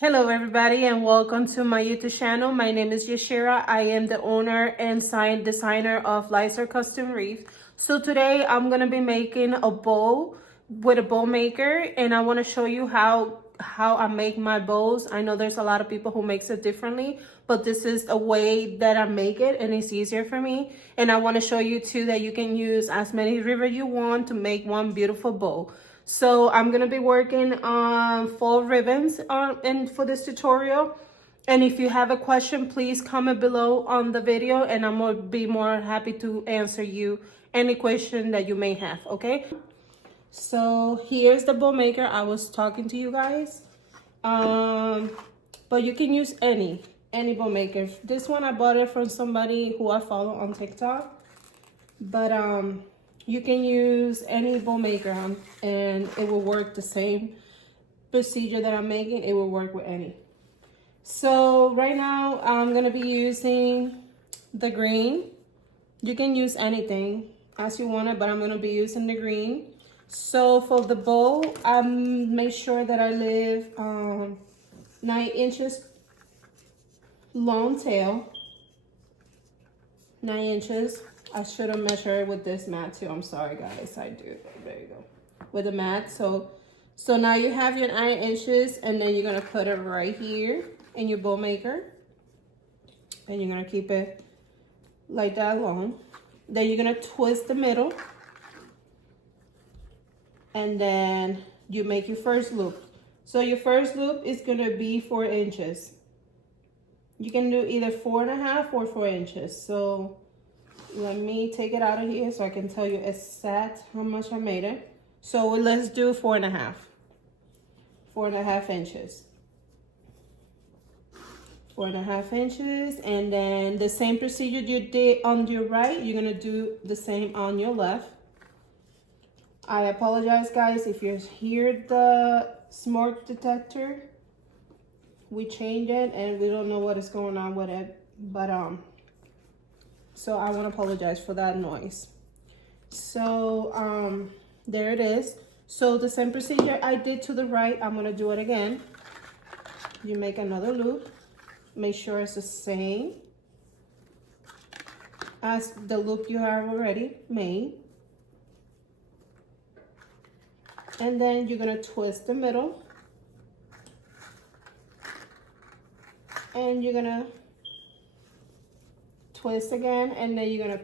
Hello everybody and welcome to my YouTube channel. My name is Yashira. I am the owner and sign designer of Lizer Custom Reef. So today I'm going to be making a bow with a bow maker, and I want to show you how I make my bows. I know there's a lot of people who makes it differently, but this is a way that I make it and it's easier for me. And I want to show you too that you can use as many river you want to make one beautiful bow. So I'm gonna be working on 4 ribbons for this tutorial. And if you have a question, please comment below on the video and I'm gonna be more happy to answer you any question that you may have, okay? So here's the bow maker I was talking to you guys. But you can use any bow maker. This one I bought it from somebody who I follow on TikTok. But you can use any bow maker and it will work the same procedure that I'm making. It will work with any. So right now I'm gonna be using the green. You can use anything as you want it, but I'm gonna be using the green. So for the bow, I make sure that I leave 9 inches long tail, 9 inches. I should have measured with this mat too. I'm sorry guys, I do. There you go. With the mat. So now you have your 9 inches and then you're gonna put it right here in your bow maker. And you're gonna keep it like that long. Then you're gonna twist the middle. And then you make your first loop. So your first loop is gonna be 4 inches. You can do either 4.5 or 4 inches. So let me take it out of here so I can tell you exact how much I made it. So let's do 4.5. 4.5 inches. 4.5 inches, and then the same procedure you did on your right, you're gonna do the same on your left. I apologize guys if you hear the smoke detector. We changed it and we don't know what is going on with it, but so I want to apologize for that noise. So there it is. So the same procedure I did to the right, I'm going to do it again. You make another loop. Make sure it's the same as the loop you have already made. And then you're going to twist the middle. And you're going to twist again, and then you're gonna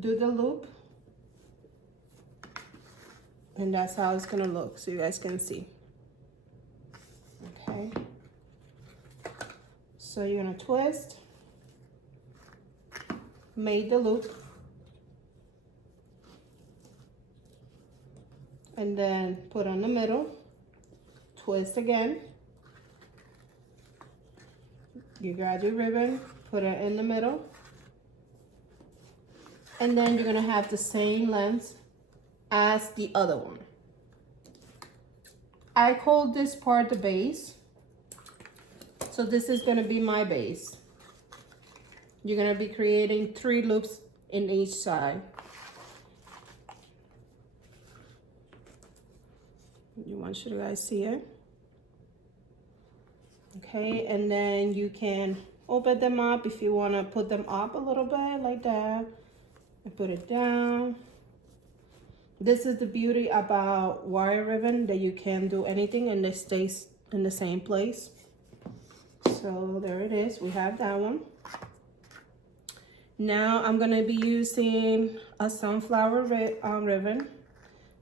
do the loop, and that's how it's gonna look, so you guys can see. Okay, so you're gonna twist, make the loop, and then put on the middle, twist again. You grab your ribbon, put it in the middle. And then you're gonna have the same length as the other one. I call this part the base. So this is gonna be my base. You're gonna be creating 3 loops in each side. You want you guys see it? Okay, and then you can open them up if you wanna put them up a little bit like that. And put it down. This is the beauty about wire ribbon, that you can do anything and it stays in the same place. So there it is, we have that one. Now I'm gonna be using a sunflower ribbon.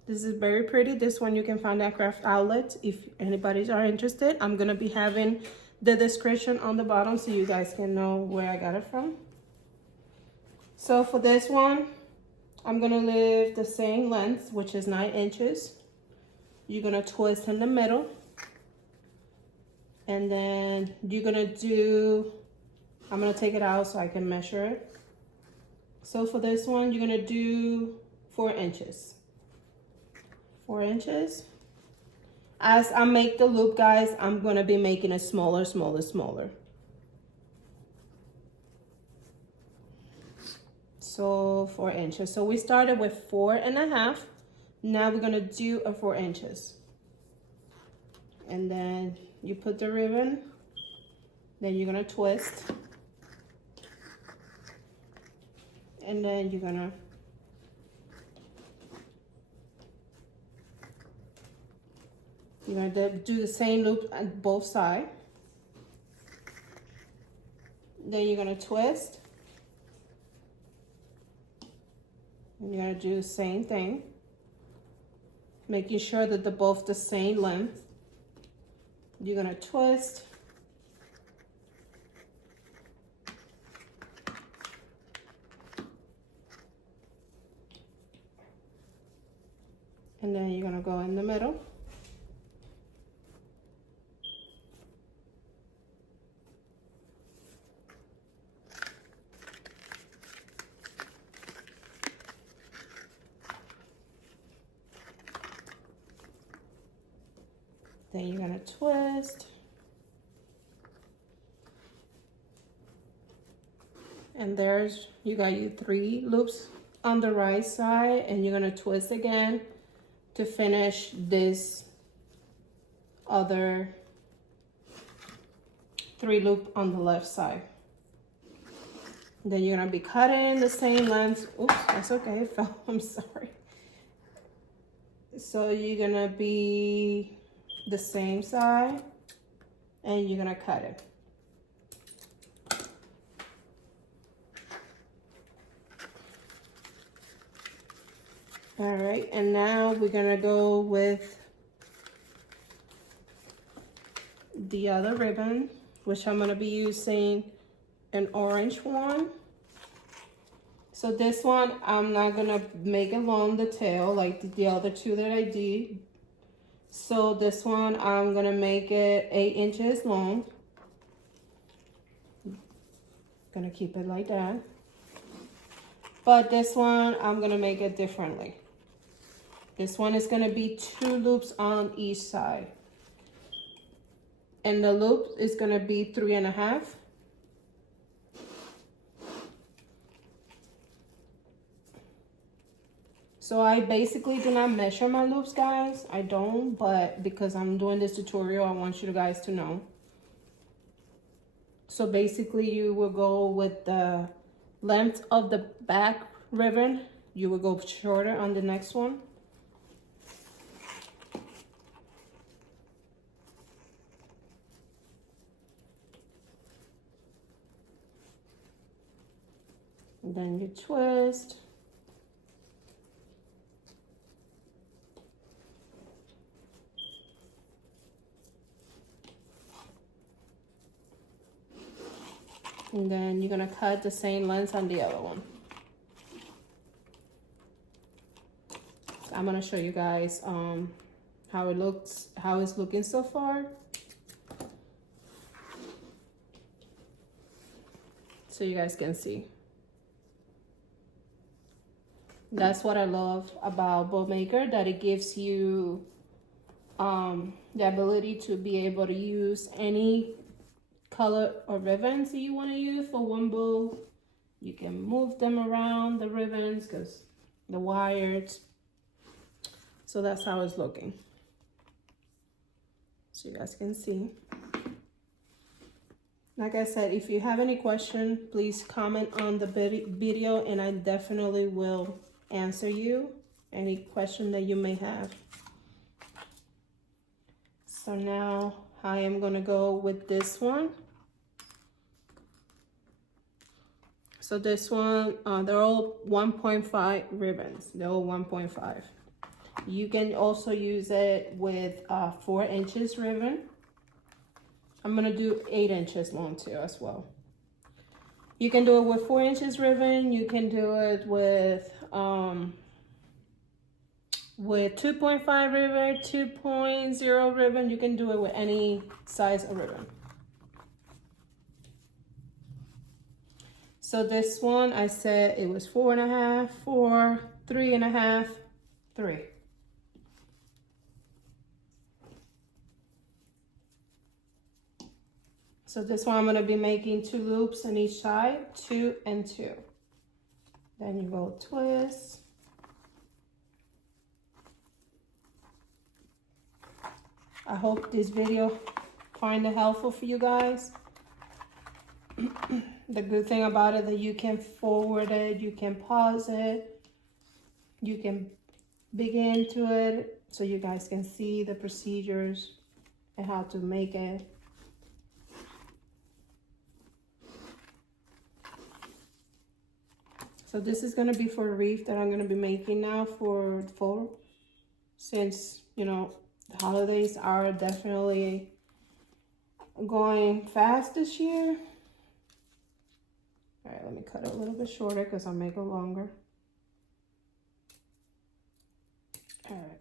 This is very pretty. This one you can find at craft outlet if anybody's are interested. I'm gonna be having the description on the bottom so you guys can know where I got it from. So for this one, I'm gonna leave the same length, which is 9 inches. You're gonna twist in the middle. And then you're gonna do, I'm gonna take it out so I can measure it. So for this one, you're gonna do 4 inches. 4 inches. As I make the loop, guys, I'm gonna be making it smaller, smaller, smaller. So 4 inches. So we started with 4.5. Now we're gonna do a 4 inches. And then you put the ribbon, then you're gonna twist, and then you're gonna do the same loop on both sides. Then you're gonna twist, and you're gonna do the same thing, making sure that they're both the same length. You're gonna twist, and then you're gonna go in the middle. Then you're gonna twist. And there's, you got your 3 loops on the right side, and you're gonna twist again to finish this other 3 loop on the left side. Then you're gonna be cutting the same length. Oops, that's okay, it fell, I'm sorry. So you're gonna be the same side, and you're gonna cut it. All right, and now we're gonna go with the other ribbon, which I'm gonna be using an orange one. So this one, I'm not gonna make it long the tail like the other 2 that I did. So this one, I'm gonna make it 8 inches long. Gonna keep it like that. But this one, I'm gonna make it differently. This one is gonna be 2 loops on each side. And the loop is gonna be 3.5. So I basically do not measure my loops, guys. I don't, but because I'm doing this tutorial, I want you guys to know. So basically you will go with the length of the back ribbon. You will go shorter on the next one. And then you twist. And then you're gonna cut the same length on the other one. So I'm gonna show you guys how it looks, how it's looking so far. So you guys can see. That's what I love about Bow Maker, that it gives you the ability to be able to use any color or ribbons that you want to use for one bow. You can move them around, the ribbons, because the wires. So that's how it's looking. So you guys can see. Like I said, if you have any question, please comment on the video and I definitely will answer you any question that you may have. So now I am gonna go with this one. So this one, they're all 1.5 ribbons. They're all 1.5. You can also use it with 4 inches ribbon. I'm gonna do 8 inches long too as well. You can do it with 4 inches ribbon. You can do it with 2.5 ribbon, 2.0 ribbon. You can do it with any size of ribbon. So this one, I said it was 4.5, 4, 3.5, 3. So this one I'm gonna be making 2 loops on each side, 2 and 2. Then you go twist. I hope this video find it helpful for you guys. The good thing about it that you can forward it, you can pause it, you can begin to it, so you guys can see the procedures and how to make it. So this is gonna be for a wreath that I'm gonna be making now for fall, since you know the holidays are definitely going fast this year. All right, let me cut it a little bit shorter because I'll make it longer. All right.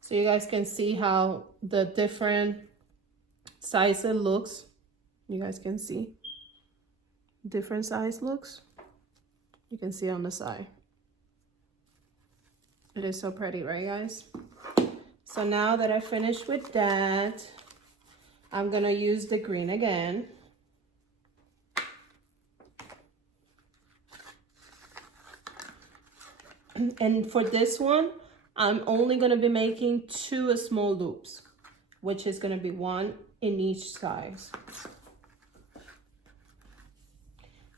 So you guys can see how the different size it looks. You guys can see different size looks. You can see on the side. It is so pretty, right guys? So now that I finished with that, I'm gonna use the green again. And for this one, I'm only gonna be making 2 small loops, which is gonna be 1 in each size.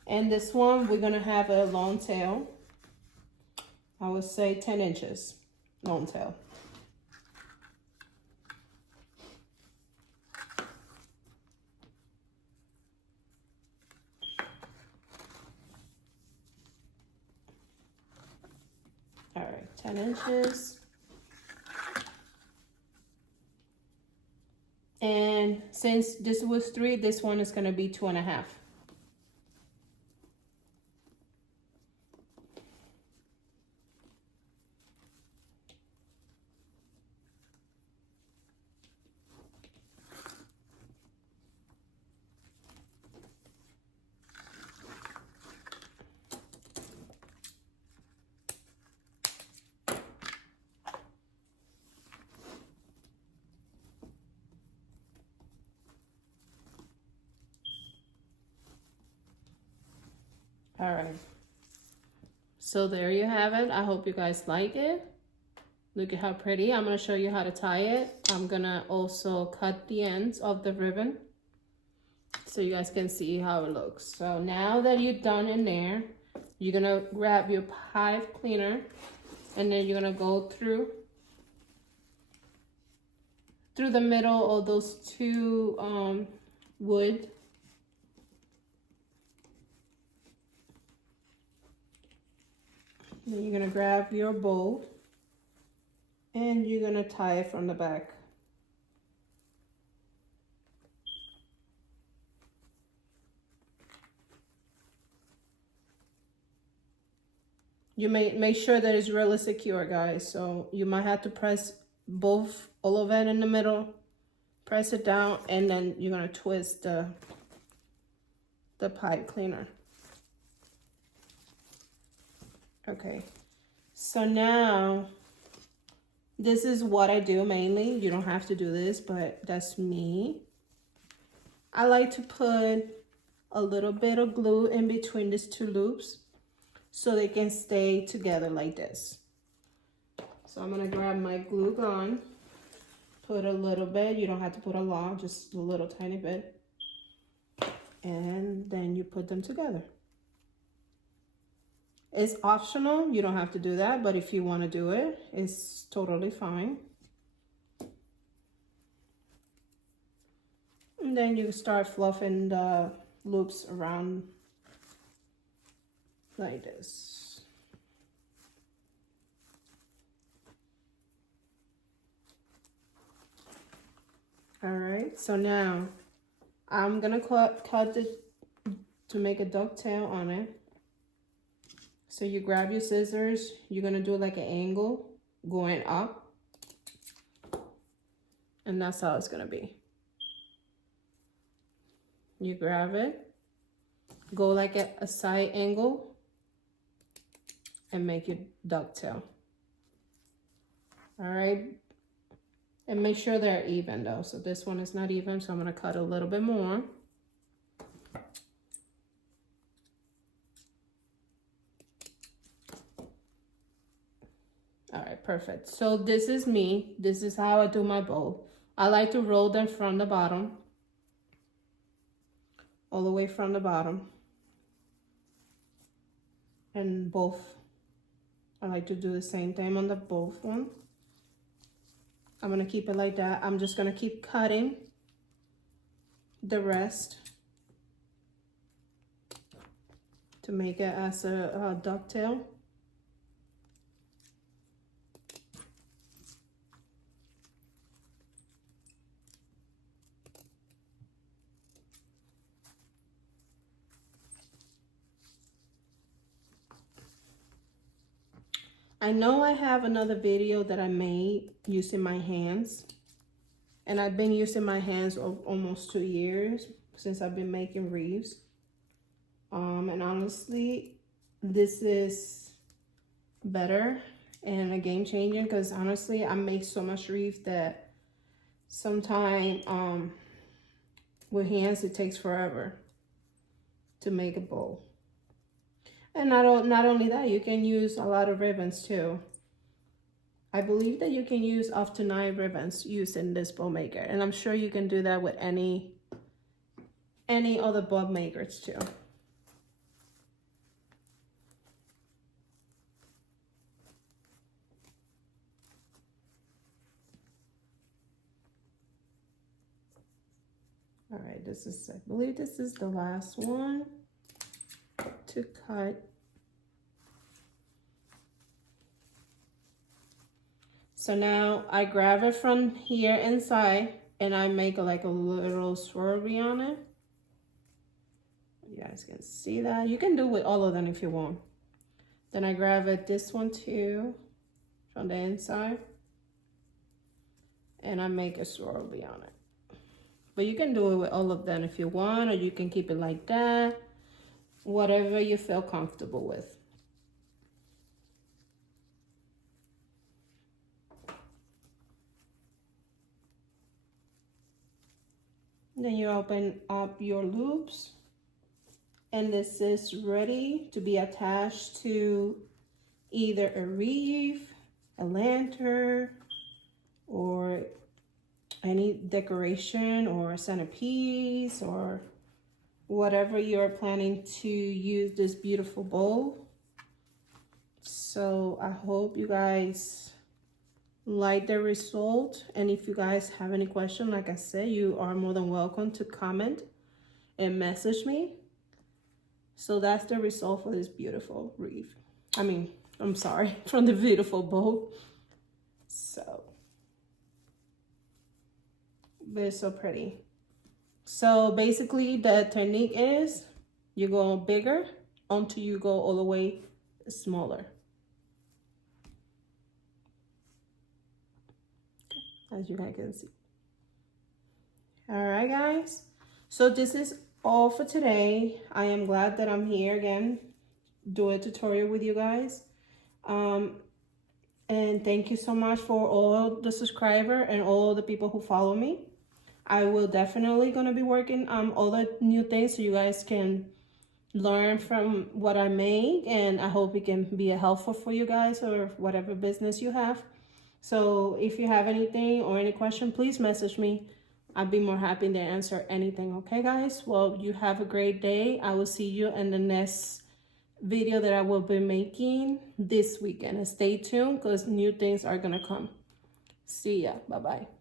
And this one, we're gonna have a long tail. I would say 10 inches long tail. All right, 10 inches. And since this was 3, this one is gonna be 2.5. All right, so there you have it. I hope you guys like it. Look at how pretty. I'm gonna show you how to tie it. I'm gonna also cut the ends of the ribbon so you guys can see how it looks. So now that you're done in there, you're gonna grab your pipe cleaner and then you're gonna go through the middle of those 2 wood. Then you're gonna grab your bow and you're gonna tie it from the back. You may make sure that it's really secure, guys. So you might have to press all of it in the middle, press it down, and then you're gonna twist the pipe cleaner. Okay, so now this is what I do mainly. You don't have to do this, but that's me. I like to put a little bit of glue in between these 2 loops so they can stay together like this. So I'm gonna grab my glue gun, put a little bit. You don't have to put a lot, just a little tiny bit. And then you put them together. It's optional, you don't have to do that, but if you want to do it, it's totally fine. And then you start fluffing the loops around like this. All right, so now I'm gonna cut it to make a ducktail on it. So you grab your scissors, you're gonna do like an angle going up, and that's how it's gonna be. You grab it, go like a side angle, and make your ducktail. All right, and make sure they're even though. So this one is not even, so I'm gonna cut a little bit more. perfect. So this is me. This is how I do my bow. I like to roll them from the bottom, all the way from the bottom. And both, I like to do the same thing on the both one. I'm gonna keep it like that. I'm just gonna keep cutting the rest to make it as a ducktail. I know I have another video that I made using my hands, and I've been using my hands almost 2 years since I've been making wreaths. And honestly, this is better and a game changer, because honestly, I make so much wreath that sometimes with hands it takes forever to make a bow. And not only that, you can use a lot of ribbons too. I believe that you can use up to 9 ribbons using this bow maker, and I'm sure you can do that with any other bow makers too. All right, I believe this is the last one to cut. So now I grab it from here inside and I make like a little swirly on it. You guys can see that. You can do with all of them if you want. Then I grab it, this one too, from the inside, and I make a swirly on it. But you can do it with all of them if you want, or you can keep it like that, whatever you feel comfortable with. Then you open up your loops, and this is ready to be attached to either a wreath, a lantern, or any decoration or centerpiece, or whatever you're planning to use this beautiful bow. So I hope you guys like the result, and if you guys have any question, like I said, you are more than welcome to comment and message me. So that's the result for this beautiful wreath. I'm sorry, from the beautiful bow. So, but it's so pretty. So basically the technique is you go bigger until you go all the way smaller. As you guys can see. All right, guys. So this is all for today. I am glad that I'm here again, do a tutorial with you guys. And thank you so much for all the subscribers and all the people who follow me. I will definitely gonna be working on all the new things so you guys can learn from what I make, and I hope it can be helpful for you guys or whatever business you have. So if you have anything or any question, please message me. I'd be more happy to answer anything. Okay, guys? Well, you have a great day. I will see you in the next video that I will be making this weekend. And stay tuned because new things are going to come. See ya. Bye-bye.